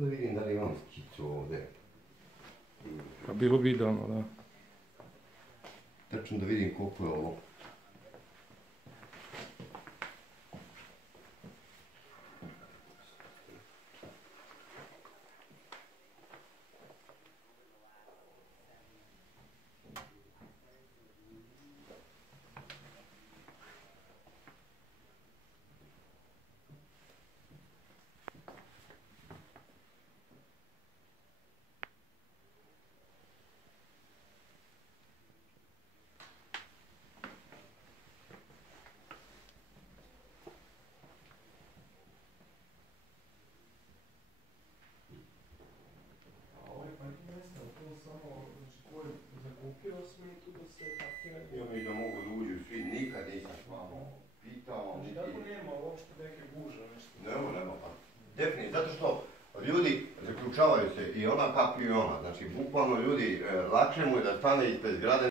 Da vidim da li imam skicu ovdje. Pa bilo bi idealno, da. Tačno da vidim koliko je ovo. Ja mi da mogu da uđu svi, nikad nisam vamo pitao. Znači tako nema uopšte neke guže, nešto? Nema, pa definitivno, zato što ljudi zaključavaju se i ona kako i ona, znači bukvalno ljudi, lakše mu je da stane ispred zgrade